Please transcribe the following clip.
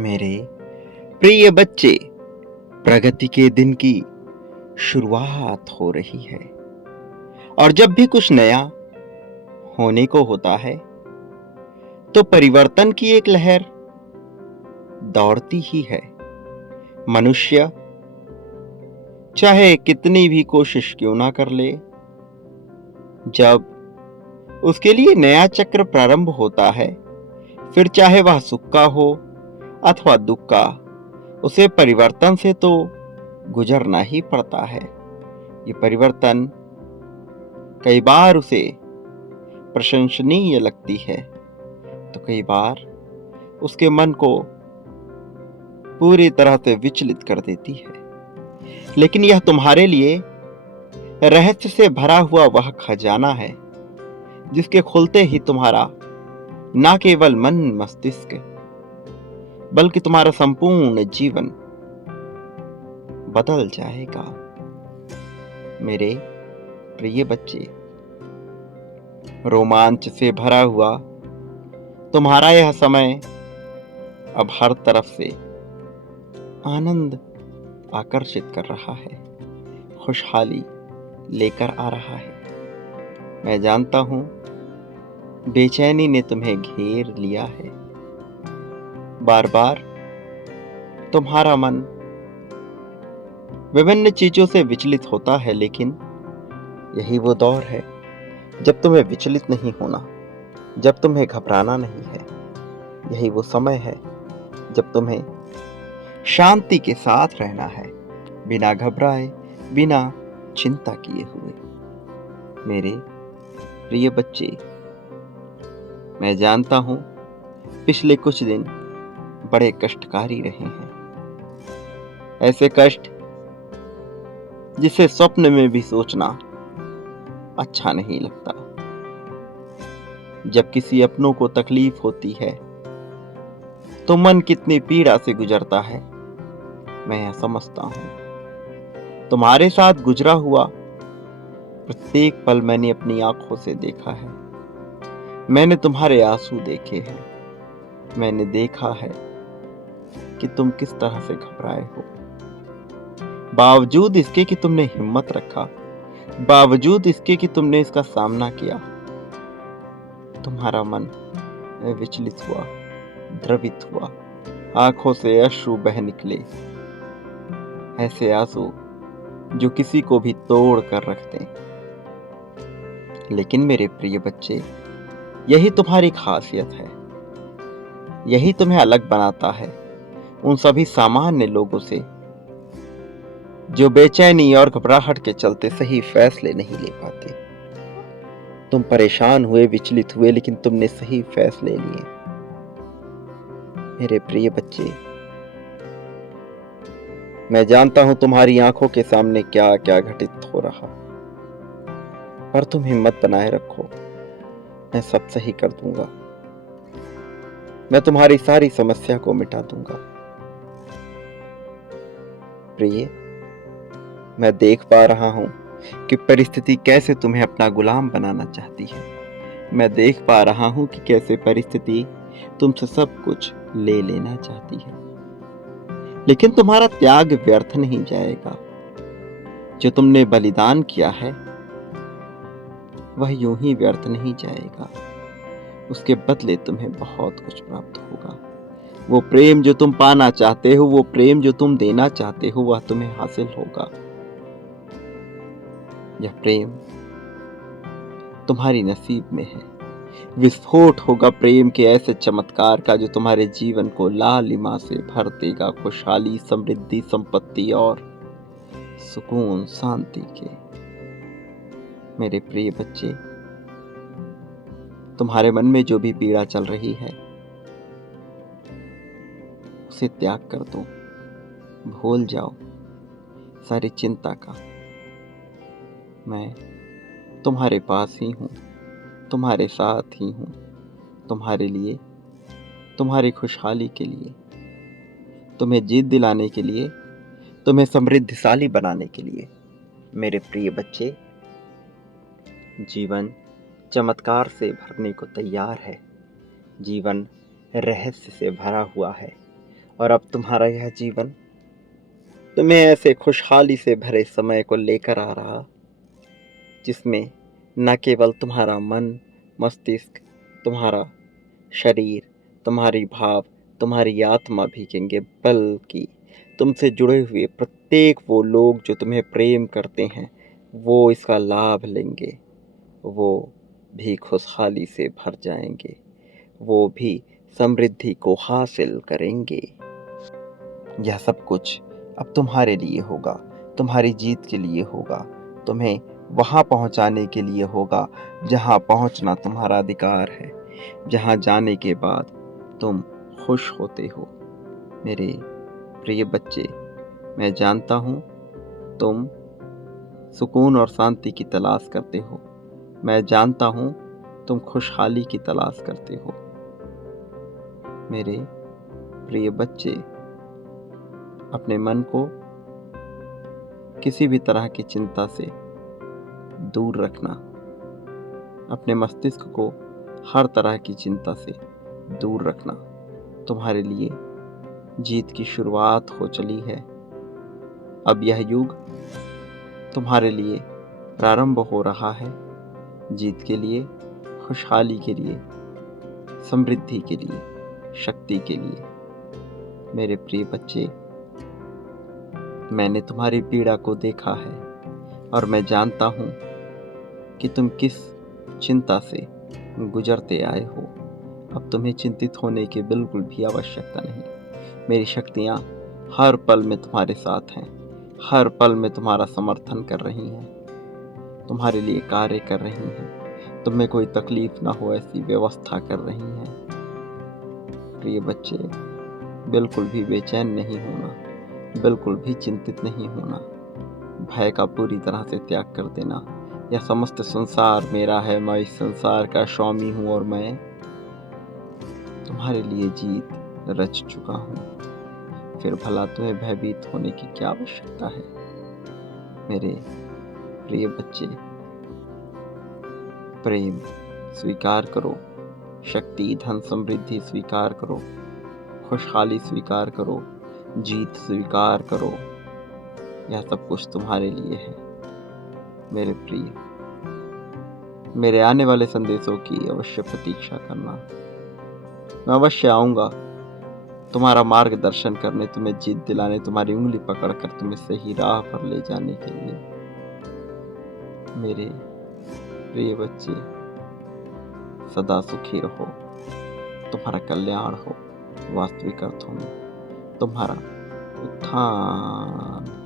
मेरे प्रिय बच्चे, प्रगति के दिन की शुरुआत हो रही है और जब भी कुछ नया होने को होता है तो परिवर्तन की एक लहर दौड़ती ही है। मनुष्य चाहे कितनी भी कोशिश क्यों ना कर ले, जब उसके लिए नया चक्र प्रारंभ होता है, फिर चाहे वह सुख का हो अथवा दुख का, उसे परिवर्तन से तो गुजरना ही पड़ता है। ये परिवर्तन कई बार उसे प्रशंसनीय लगती है तो कई बार उसके मन को पूरी तरह से विचलित कर देती है। लेकिन यह तुम्हारे लिए रहस्य से भरा हुआ वह खजाना है जिसके खुलते ही तुम्हारा ना केवल मन मस्तिष्क बल्कि तुम्हारा संपूर्ण जीवन बदल जाएगा। मेरे प्रिय बच्चे, रोमांच से भरा हुआ तुम्हारा यह समय अब हर तरफ से आनंद आकर्षित कर रहा है, खुशहाली लेकर आ रहा है। मैं जानता हूं बेचैनी ने तुम्हें घेर लिया है, बार बार तुम्हारा मन विभिन्न चीजों से विचलित होता है, लेकिन यही वो दौर है जब तुम्हें विचलित नहीं होना, जब तुम्हें घबराना नहीं है। यही वो समय है जब तुम्हें शांति के साथ रहना है, बिना घबराए, बिना चिंता किए हुए। मेरे प्रिय बच्चे, मैं जानता हूं पिछले कुछ दिन बड़े कष्टकारी रहे हैं, ऐसे कष्ट जिसे स्वप्न में भी सोचना अच्छा नहीं लगता। जब किसी अपनों को तकलीफ होती है तो मन कितनी पीड़ा से गुजरता है, मैं यह समझता हूं। तुम्हारे साथ गुजरा हुआ प्रत्येक पल मैंने अपनी आंखों से देखा है। मैंने तुम्हारे आंसू देखे हैं, मैंने देखा है कि तुम किस तरह से घबराए हो। बावजूद इसके कि तुमने हिम्मत रखा, बावजूद इसके कि तुमने इसका सामना किया, तुम्हारा मन विचलित हुआ, द्रवित हुआ, आंखों से अश्रु बह निकले, ऐसे आंसू जो किसी को भी तोड़ कर रख दें। लेकिन मेरे प्रिय बच्चे, यही तुम्हारी खासियत है, यही तुम्हें अलग बनाता है उन सभी सामान्य लोगों से जो बेचैनी और घबराहट के चलते सही फैसले नहीं ले पाते। तुम परेशान हुए, विचलित हुए, लेकिन तुमने सही फैसले लिए। मेरे प्रिय बच्चे, मैं जानता हूं तुम्हारी आंखों के सामने क्या क्या घटित हो रहा, पर तुम हिम्मत बनाए रखो, मैं सब सही कर दूंगा। मैं तुम्हारी सारी समस्या को मिटा दूंगा। प्रिय, मैं देख पा रहा हूं कि परिस्थिति कैसे तुम्हें अपना गुलाम बनाना चाहती है। मैं देख पा रहा हूं कि कैसे परिस्थिति तुमसे सब कुछ ले लेना चाहती है, लेकिन तुम्हारा त्याग व्यर्थ नहीं जाएगा। जो तुमने बलिदान किया है वह यूं ही व्यर्थ नहीं जाएगा, उसके बदले तुम्हें बहुत कुछ प्राप्त होगा। वो प्रेम जो तुम पाना चाहते हो, वो प्रेम जो तुम देना चाहते हो, वह तुम्हें हासिल होगा। यह प्रेम तुम्हारी नसीब में है। विस्फोट होगा प्रेम के ऐसे चमत्कार का जो तुम्हारे जीवन को लालिमा से भर देगा, खुशहाली, समृद्धि, संपत्ति और सुकून, शांति के। मेरे प्रिय बच्चे, तुम्हारे मन में जो भी पीड़ा चल रही है उसे त्याग कर दो, भूल जाओ सारी चिंता का। मैं तुम्हारे पास ही हूं, तुम्हारे साथ ही हूं, तुम्हारे लिए, तुम्हारी खुशहाली के लिए, तुम्हें जीत दिलाने के लिए, तुम्हें समृद्धशाली बनाने के लिए। मेरे प्रिय बच्चे, जीवन चमत्कार से भरने को तैयार है, जीवन रहस्य से भरा हुआ है और अब तुम्हारा यह जीवन तुम्हें ऐसे खुशहाली से भरे समय को लेकर आ रहा, जिसमें न केवल तुम्हारा मन, मस्तिष्क, तुम्हारा शरीर, तुम्हारी भाव, तुम्हारी आत्मा भीगेंगे, बल्कि तुमसे जुड़े हुए प्रत्येक वो लोग जो तुम्हें प्रेम करते हैं, वो इसका लाभ लेंगे। वो भी खुशहाली से भर जाएंगे। वो भी समृद्धि को हासिल करेंगे। यह सब कुछ अब तुम्हारे लिए होगा, तुम्हारी जीत के लिए होगा, तुम्हें वहां पहुंचाने के लिए होगा जहां पहुंचना तुम्हारा अधिकार है, जहां जाने के बाद तुम खुश होते हो। मेरे प्रिय बच्चे, मैं जानता हूं तुम सुकून और शांति की तलाश करते हो। मैं जानता हूं तुम खुशहाली की तलाश करते हो। मेरे प्रिय बच्चे, अपने मन को किसी भी तरह की चिंता से दूर रखना। अपने मस्तिष्क को हर तरह की चिंता से दूर रखना। तुम्हारे लिए जीत की शुरुआत हो चली है। अब यह युग तुम्हारे लिए प्रारंभ हो रहा है। जीत के लिए, खुशहाली के लिए, समृद्धि के लिए, शक्ति के लिए। मेरे प्रिय बच्चे, मैंने तुम्हारी पीड़ा को देखा है और मैं जानता हूं कि तुम किस चिंता से गुजरते आए हो। अब तुम्हें चिंतित होने की बिल्कुल भी आवश्यकता नहीं। मेरी शक्तियां हर पल में तुम्हारे साथ हैं, हर पल में तुम्हारा समर्थन कर रही हैं, तुम्हारे लिए कार्य कर रही हैं, तुम्हें कोई तकलीफ ना हो ऐसी व्यवस्था कर रही हैं। प्रिय बच्चे, बिल्कुल भी बेचैन नहीं होना, बिल्कुल भी चिंतित नहीं होना। भय का पूरी तरह से त्याग कर देना। यह समस्त संसार मेरा है, मैं इस संसार का स्वामी हूं और मैं तुम्हारे लिए जीत रच चुका हूं। फिर भला तुम्हें भयभीत होने की क्या आवश्यकता है। मेरे प्रिय बच्चे, प्रेम स्वीकार करो, शक्ति, धन, समृद्धि स्वीकार करो, खुशहाली स्वीकार करो, जीत स्वीकार करो। यह सब कुछ तुम्हारे लिए है। मेरे प्रिय, मेरे आने वाले संदेशों की अवश्य प्रतीक्षा करना। मैं अवश्य आऊंगा तुम्हारा मार्गदर्शन करने, तुम्हें जीत दिलाने, तुम्हारी उंगली पकड़कर तुम्हें सही राह पर ले जाने के लिए। मेरे प्रिय बच्चे, सदा सुखी रहो, तुम्हारा कल्याण हो, वास्तविक अर्थों में तुम्हारा उत्थान